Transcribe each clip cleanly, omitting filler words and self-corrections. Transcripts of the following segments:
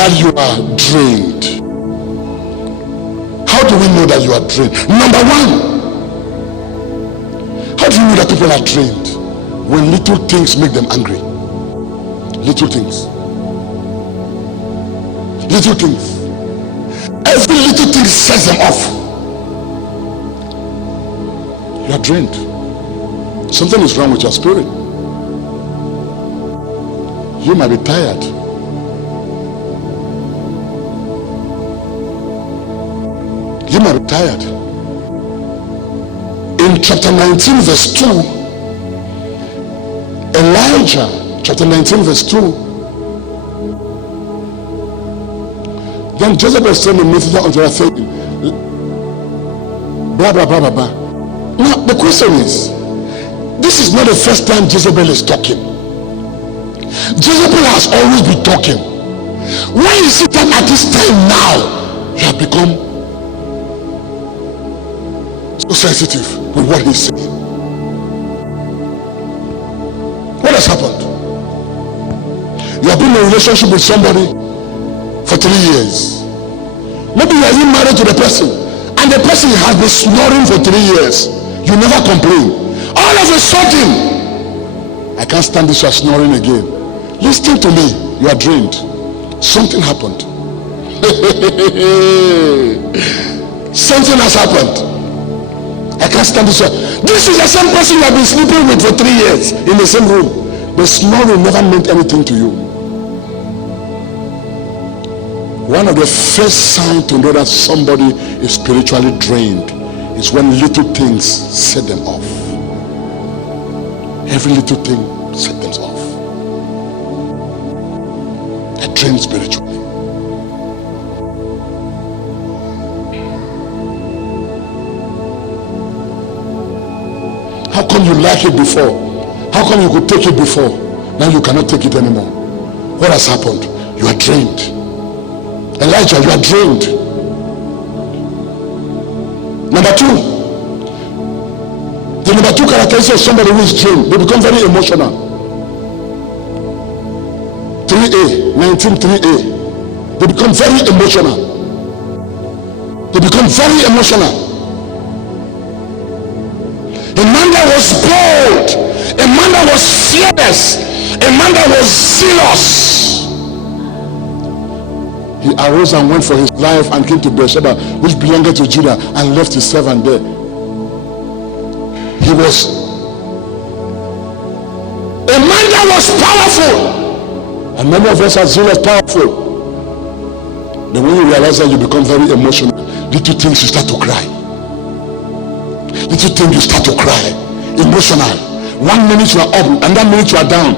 that you are drained? How do we know that you are drained? Number one, how do you know that people are drained? When little things make them angry. Little things. Little things. Every little thing sets them off. You are drained. Something is wrong with your spirit. You might be tired. You might be tired. In chapter 19 verse 2, Elijah, chapter 19 verse 2, then Jezebel sent a messenger unto her saying, blah blah blah blah blah. Now the question is, this is not the first time Jezebel is talking. Jezebel has always been talking. Why is it that at this time now you have become so sensitive with what he's saying? What has happened? You have been in a relationship with somebody for 3 years. Maybe you are even married to the person, and the person has been snoring for 3 years. You never complain. All of a sudden, I can't stand this, you are snoring again. Listen to me, you are drained. Something happened. Something has happened. I can't stand this. This is the same person you have been sleeping with for 3 years in the same room. The snoring never meant anything to you. One of the first signs to know that somebody is spiritually drained is when little things set them off. Every little thing set them off. They're drained spiritually. How come you like it before? How come you could take it before? Now you cannot take it anymore. What has happened? You are drained. Elijah, you are drained. Number two, the number two characteristic of somebody who is drained, they become very emotional. 3a, 19:3a. They become very emotional. They become very emotional. A man that was bold, a man that was fierce, a man that was zealous. He arose and went for his life and came to Beersheba, which belonged to Judah, and left his servant there. He was a man that was powerful, and many of us are zealous, powerful. Then when you realize that, you become very emotional. Little things you start to cry. Little things you start to cry. Emotional. 1 minute you are up, and that minute you are down.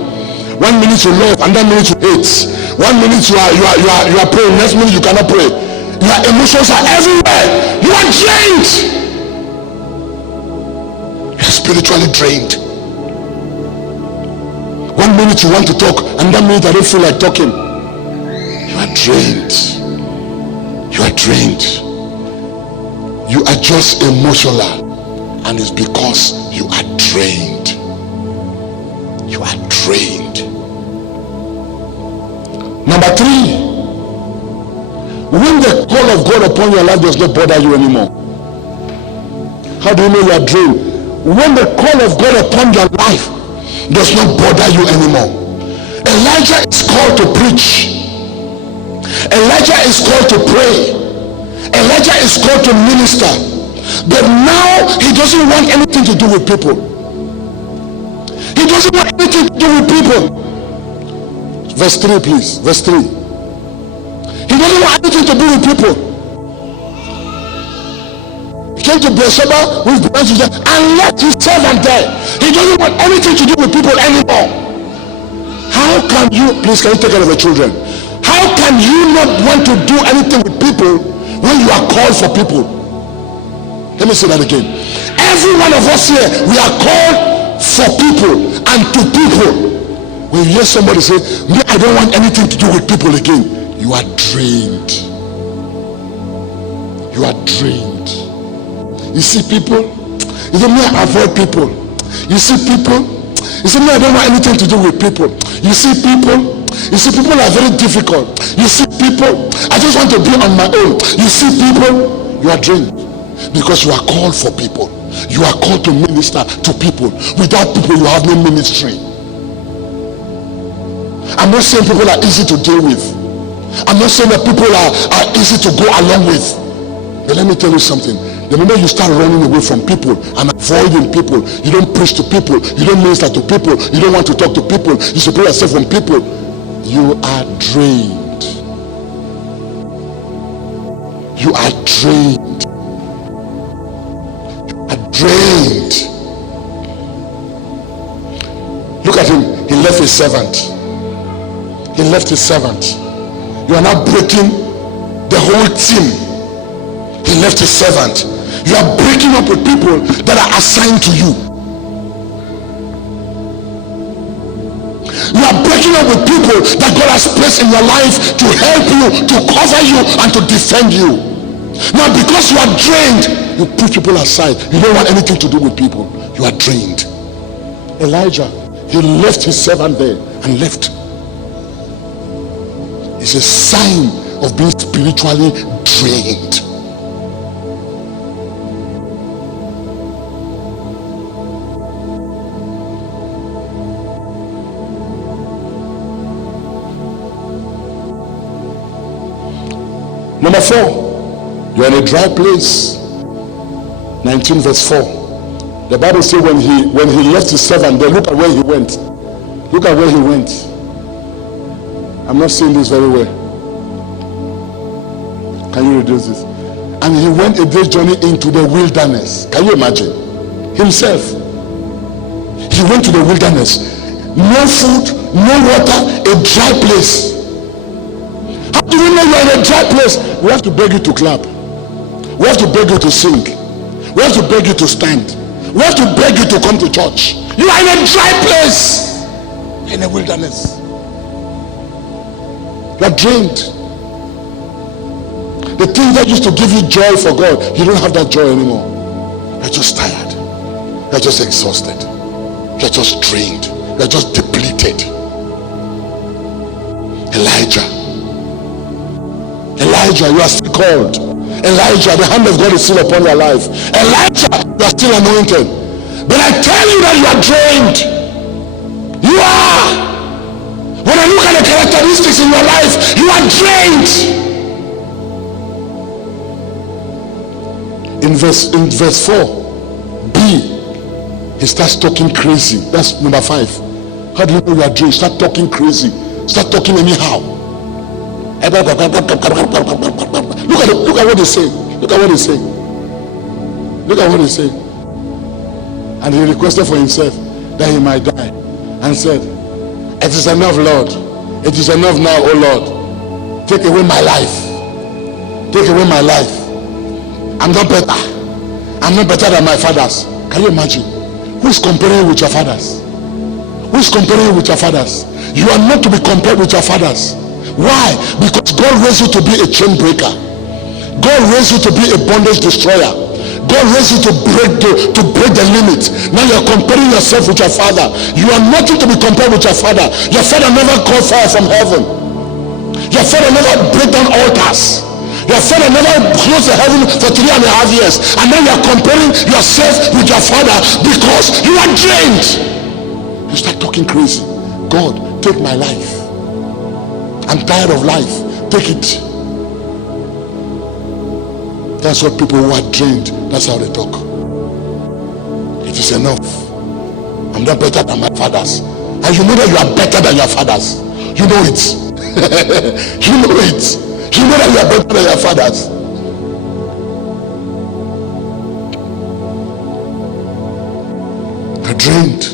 1 minute you love, and that minute you hate. 1 minute you are praying, next minute you cannot pray. Your emotions are everywhere. You are drained. You are spiritually drained. 1 minute you want to talk, and that minute I don't feel like talking. You are drained. You are drained. You are just emotional, and it's because you are drained. You are drained. Number three, when the call of God upon your life does not bother you anymore. How do you know you are drained? When the call of God upon your life does not bother you anymore. Elijah is called to preach. Elijah is called to pray. Elijah is called to minister. But now he doesn't want anything to do with people. He doesn't want anything to do with people. Verse 3, please. Verse 3. He doesn't want anything to do with people. He came to Beersheba, which belongs to Judah, and left his servant there. He doesn't want anything to do with people anymore. How can you, please can you take care of the children? How can you not want to do anything with people when you are called for people? Let me say that again. Every one of us here, we are called for people and to people. When you hear somebody say, me, I don't want anything to do with people again, you are drained. You are drained. You see people, you say, me, I avoid people. You see people, you say, me, I don't want anything to do with people. You see people, You see, people are very difficult. You see, people, I just want to be on my own. You see, people, you are drained because you are called for people. You are called to minister to people. Without people, you have no ministry. I'm not saying people are easy to deal with. I'm not saying that people are easy to go along with. But let me tell you something. The moment you start running away from people and avoiding people, you don't preach to people, you don't minister to people, you don't want to talk to people, you separate yourself from people, you are drained. You are drained. You are drained. Look at him. He left his servant. He left his servant. You are now breaking the whole team. He left his servant. You are breaking up with people that are assigned to you. You are breaking up with people that God has placed in your life to help you, to cover you, and to defend you. Now, because you are drained, you put people aside. You don't want anything to do with people. You are drained. Elijah, he left his servant there and left. It's a sign of being spiritually drained. Number 4, you're in a dry place. 19 verse 4. The Bible says when he left his servant there, look at where he went. Look at where he went. I'm not saying this very well. Can you reduce this? And he went a day's journey into the wilderness. Can you imagine? Himself. He went to the wilderness. No food, no water, a dry place. How do you know you're in a dry place? We have to beg you to clap. We have to beg you to sing. We have to beg you to stand. We have to beg you to come to church. You are in a dry place. In a wilderness. You are drained. The things that used to give you joy for God, you don't have that joy anymore. You're just tired. You're just exhausted. You're just drained. You're just depleted. Elijah, you are still called. Elijah, the hand of God is still upon your life. Elijah, you are still anointed. But I tell you that you are drained. You are. When I look at the characteristics in your life, you are drained. In verse 4b, he starts talking crazy. That's number 5. How do you know you are drained? Start talking crazy. Start talking anyhow. Look at what they say. Look at what they say. Look at what they say. And he requested for himself that he might die, and said, "It is enough, Lord. It is enough now, O Lord. Take away my life. Take away my life. I'm not better. I'm not better than my fathers." Can you imagine? Who is comparing you with your fathers? Who is comparing you with your fathers? You are not to be compared with your fathers. Why? Because God raised you to be a chain breaker. God raised you to be a bondage destroyer. God raised you to break the limit. Now you are comparing yourself with your father. You are nothing to be compared with your father. Your father never called fire from heaven. Your father never break down altars. Your father never closed the heaven for 3.5 years. And now you are comparing yourself with your father because you are drained. You start talking crazy. God, take my life. I'm tired of life. Take it. That's what people who are drained, that's how they talk. It is enough. I'm not better than my fathers. And you know that you are better than your fathers. You know it. You know it. You know that you are better than your fathers. You're drained.